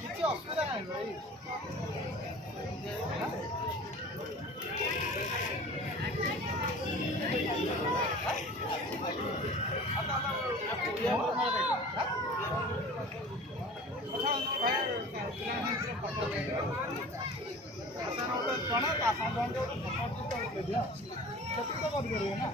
କିଛି ଅସୁବିଧା ନାହିଁ ଭାଇ। ଜଣେ ତା ସାଙ୍ଗ ସେତିକି ତ କରିପାରିବେ ନା।